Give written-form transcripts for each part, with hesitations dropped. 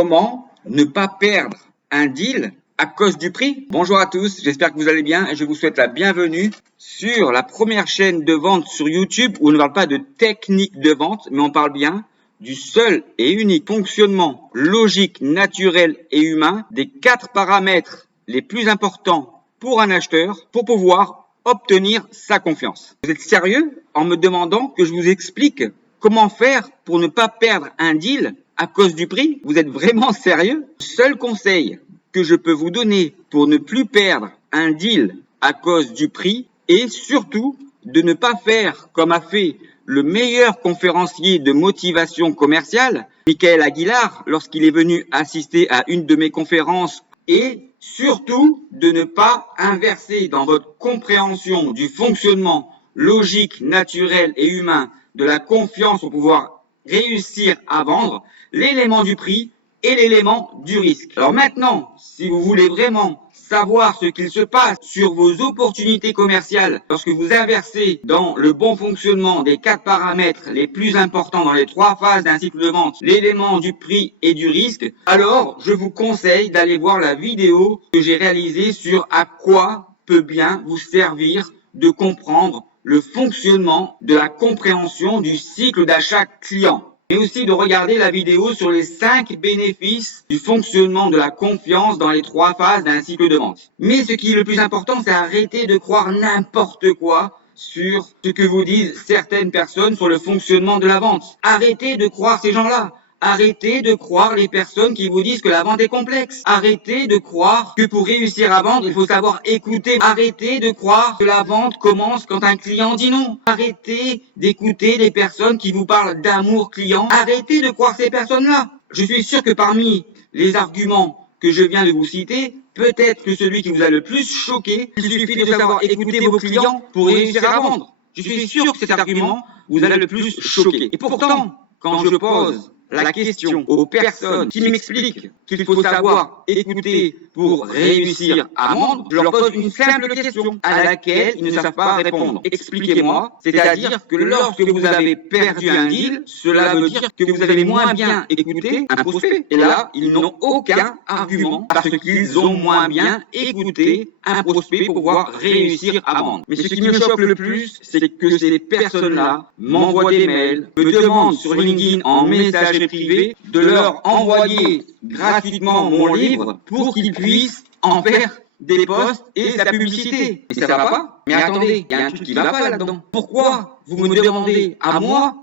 Comment ne pas perdre un deal à cause du prix? Bonjour à tous, j'espère que vous allez bien et je vous souhaite la bienvenue sur la première chaîne de vente sur YouTube où on ne parle pas de technique de vente, mais on parle bien du seul et unique fonctionnement logique, naturel et humain des 4 paramètres les plus importants pour un acheteur pour pouvoir obtenir sa confiance. Vous êtes sérieux en me demandant que je vous explique comment faire pour ne pas perdre un deal à cause du prix? Vous êtes vraiment sérieux? Le seul conseil que je peux vous donner pour ne plus perdre un deal à cause du prix est surtout de ne pas faire comme a fait le meilleur conférencier de motivation commerciale, Michael Aguilar, lorsqu'il est venu assister à une de mes conférences, et surtout de ne pas inverser dans votre compréhension du fonctionnement logique, naturel et humain de la confiance pour pouvoir réussir à vendre l'élément du prix et l'élément du risque. Alors maintenant, si vous voulez vraiment savoir ce qu'il se passe sur vos opportunités commerciales lorsque vous inversez dans le bon fonctionnement des 4 paramètres les plus importants dans les 3 phases d'un cycle de vente, l'élément du prix et du risque, alors je vous conseille d'aller voir la vidéo que j'ai réalisée sur à quoi peut bien vous servir de comprendre le fonctionnement de la compréhension du cycle d'achat client. Et aussi de regarder la vidéo sur les 5 bénéfices du fonctionnement de la confiance dans les 3 phases d'un cycle de vente. Mais ce qui est le plus important, c'est arrêter de croire n'importe quoi sur ce que vous disent certaines personnes sur le fonctionnement de la vente. Arrêtez de croire ces gens-là. Arrêtez de croire les personnes qui vous disent que la vente est complexe. Arrêtez de croire que pour réussir à vendre, il faut savoir écouter. Arrêtez de croire que la vente commence quand un client dit non. Arrêtez d'écouter les personnes qui vous parlent d'amour client. Arrêtez de croire ces personnes-là. Je suis sûr que parmi les arguments que je viens de vous citer, peut-être que celui qui vous a le plus choqué, il suffit de savoir écouter vos clients pour réussir à vendre. Je suis sûr que cet argument vous a le plus choqué. Et pourtant, quand je pose la question aux personnes qui m'expliquent qu'il faut savoir écouter pour réussir à vendre, je leur pose une simple question à laquelle ils ne savent pas répondre. Expliquez-moi, c'est-à-dire que lorsque vous avez perdu un deal, cela veut dire que vous avez moins bien écouté un prospect. Et là, ils n'ont aucun argument parce qu'ils ont moins bien écouté un prospect pour pouvoir réussir à vendre. Mais ce qui me choque le plus, c'est que ces personnes-là m'envoient des mails, me demandent sur LinkedIn en message privé de leur envoyer gratuitement mon livre pour qu'ils puissent en faire des posts et sa publicité. Et ça va pas? Mais attendez, il y a un truc qui va pas là-dedans. Pourquoi vous me demandez à moi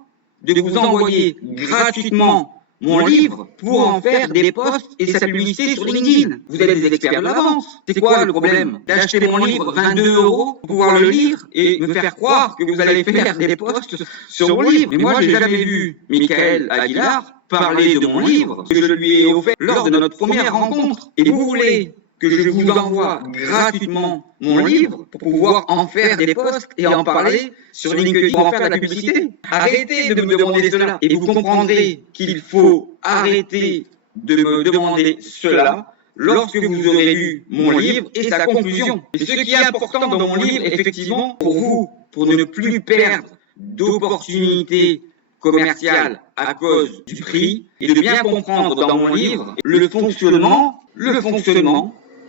de vous envoyer gratuitement mon livre pour en faire des posts et sa publicité sur LinkedIn? Vous êtes des experts de la vente. C'est quoi le problème d'acheter mon livre 22 € pour pouvoir le lire et me faire croire que vous allez faire des posts sur mon livre? Mais moi, j'ai jamais vu Michael Aguilar parler de mon livre que je lui ai offert lors de notre première rencontre. Et vous voulez que je vous envoie gratuitement mon livre pour pouvoir en faire des posts et en parler sur LinkedIn pour en faire de la publicité? Arrêtez de me demander cela et vous comprendrez qu'il faut arrêter de me demander cela lorsque vous aurez lu mon livre et sa conclusion. Et ce qui est important dans mon livre, effectivement, pour vous, pour ne plus perdre d'opportunités commerciales à cause du prix, et de bien comprendre dans mon livre le fonctionnement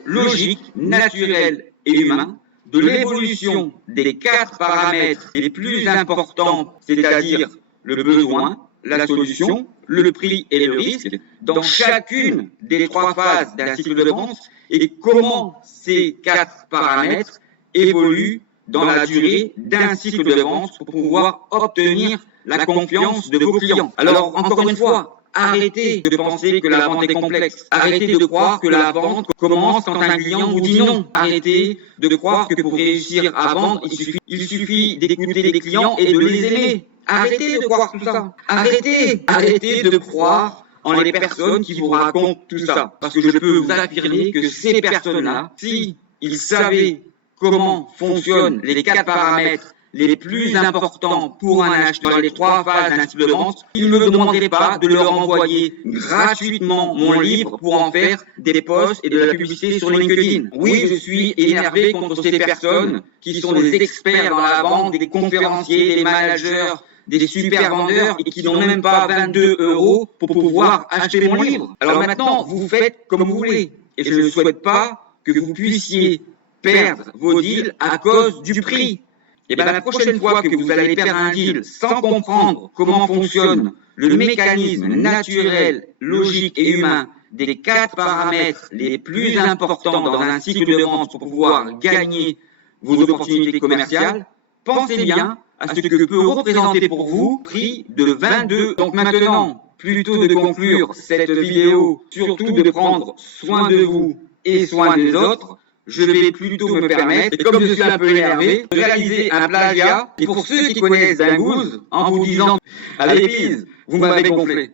logique, naturel et humain de l'évolution des 4 paramètres les plus importants, c'est-à-dire le besoin, la solution, le prix et le risque, dans chacune des 3 phases d'un cycle de vente, et comment ces 4 paramètres évoluent dans la durée d'un cycle de vente pour pouvoir obtenir la confiance de vos clients. Alors, encore une fois, arrêtez de penser que la vente est complexe. Arrêtez de croire que la vente commence quand un client vous dit non. Arrêtez de croire que pour réussir à vendre, il suffit d'écouter les clients et de les aimer. Arrêtez de croire tout ça. Arrêtez de croire en les personnes qui vous racontent tout ça. Parce que je peux vous affirmer que ces personnes-là, si ils savaient comment fonctionnent les 4 paramètres les plus importants pour un acheteur dans les 3 phases d'un cycle de vente, ils ne me demanderaient pas de leur envoyer gratuitement mon livre pour en faire des posts et de la publicité sur LinkedIn. Oui, je suis énervé contre ces personnes qui sont des experts dans la vente, des conférenciers, des managers, des super vendeurs et qui n'ont même pas 22 € pour pouvoir acheter mon livre. Alors maintenant, vous faites comme vous voulez. Et je ne souhaite pas que vous puissiez perdre vos deals à cause du prix. Et bien la prochaine fois que vous allez perdre un deal sans comprendre comment fonctionne le mécanisme naturel, logique et humain des 4 paramètres les plus importants dans un cycle de vente pour pouvoir gagner vos opportunités commerciales, pensez bien à ce que peut représenter pour vous le prix de 22. Donc maintenant, plutôt de conclure cette vidéo, surtout de prendre soin de vous et soin des autres, je vais plutôt me permettre, et comme je suis un peu énervé, de réaliser un plagiat. Et pour ceux qui connaissent Zingouze, en vous disant « Allez, Pise, vous m'avez gonflé ».